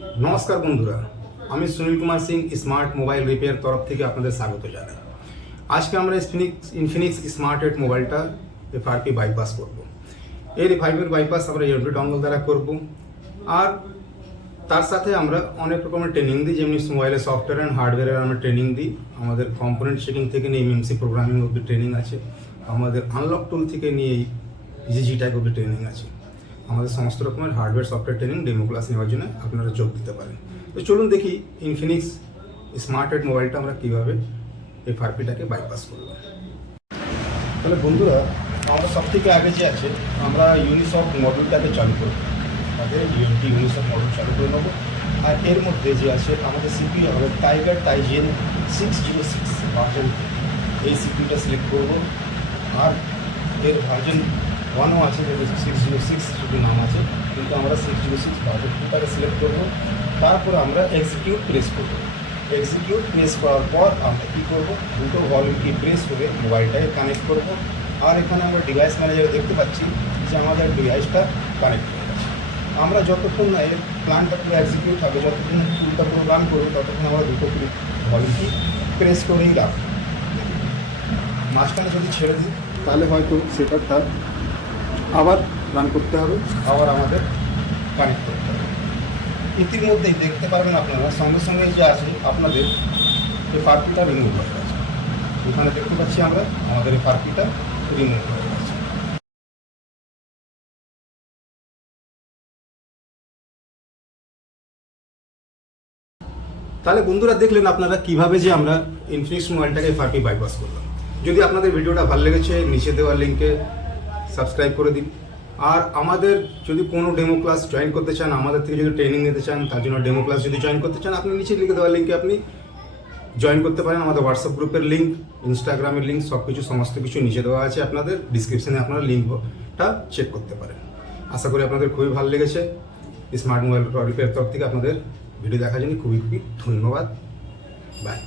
নমস্কার বন্ধুরা, আমি Sunil Kumar Singh smart mobile repair তরফ থেকে আপনাদের স্বাগত জানাই। আজকে আমরা ইনফিনিক্স স্মার্ট 8 মোবাইলটা এফআরপি বাইপাস করব। এই ফাইবার বাইপাস আমরা ইউনিট ডঙ্গল দ্বারা করব। আর তার সাথে আমরা অনেক রকমের ট্রেনিং দিই, যেমনি মোবাইলের সফটওয়্যার অ্যান্ড হার্ডওয়্যারের আমরা ট্রেনিং দিই। আমাদের কম্পোনেন্ট চেকিং থেকে নিয়ে এমএমসি প্রোগ্রামিং অব্দি ট্রেনিং আছে। আমাদের আনলক টুল থেকে নিয়ে ইজিজি টাইপ অব্দি ট্রেনিং আছে। আমাদের সমস্ত রকমের hardware software training demo class নেওয়ার জন্য আপনারা যোগ দিতে পারেন। তো চলুন দেখি ইনফিনিক্স স্মার্ট 8 মোবাইলটা আমরা কীভাবে এফআরপিটাকে বাইপাস করব। তাহলে বন্ধুরা, আমরা সব থেকে আগে যে আছে আমরা ইউনিসফ মডেলটাকে চালু করব। আমাদের ইউনিসফ মডেল চালু করে নেবো। আর এর মধ্যে যে আছে আমাদের সিপিইউ হবে টাইগার টাইজেন 606 ভার্জন। এই সিপিইউটা সিলেক্ট করব। আর এর ভার্জন 1ও আছে, যেটা 606 শুধু নাম আছে, কিন্তু আমরা 606 ভার্জন 2টাকে সিলেক্ট করবো। তারপর আমরা এক্সিকিউট প্রেস করবো। এক্সিকিউট প্রেস করার পর আমরা কী করবো, দুটো ভলিউম কি প্রেস করে মোবাইলটাকে কানেক্ট করব। আর এখানে আমরা ডিভাইস ম্যানেজারে দেখতে পাচ্ছি যে আমাদের ডিভাইসটা কানেক্ট হয়ে গেছে। আমরা যতক্ষণ না এর প্ল্যানটা পুরো এক্সিকিউট হবে, যতক্ষণ টুলটা পুরো রান করবো, ততক্ষণ আমরা দুটো ভলিউম কি প্রেস করেই রাখবো। মাঝখানে যদি ছেড়ে দিই তাহলে হয়তো সেটারটা আবার রান করতে হবে, আবার আমাদের কানেক্ট করতে হবে। ইতিমধ্যেই দেখতে পারবেন আপনারা সঙ্গে সঙ্গে যে আছে আপনাদের এই ফার্পিটা রিমুভ হয়ে গেছে। এখানে দেখতে পাচ্ছি আমরা আমাদের এই ফার্পিটা রিমুভ হয়ে গেছে। তাহলে বন্ধুরা, দেখলেন আপনারা কিভাবে যে আমরা ইনফিনিক্স মোবাইলটাকে ফার্পি বাইপাস করলাম। যদি আপনাদের ভিডিওটা ভালো লেগেছে, নিচে দেওয়া লিঙ্কে সাবস্ক্রাইব করে দিন। আর আমাদের যদি কোনো ডেমো ক্লাস জয়েন করতে চান, আমাদের থেকে যদি ট্রেনিং নিতে চান, তার জন্য ডেমো ক্লাস যদি জয়েন করতে চান, আপনি নিচে লিখে দেওয়া লিঙ্কে আপনি জয়েন করতে পারেন। আমাদের হোয়াটসঅ্যাপ গ্রুপের লিঙ্ক, ইনস্টাগ্রামের লিঙ্ক, সমস্ত কিছু নিচে দেওয়া আছে। আপনাদের ডিসক্রিপশানে আপনারা লিঙ্কটা চেক করতে পারেন। আশা করি আপনাদের খুবই ভালো লেগেছে। স্মার্ট মোবাইল রিপেয়ার তরফ থেকে আপনাদের ভিডিও দেখার জন্য খুবই ধন্যবাদ। বাই।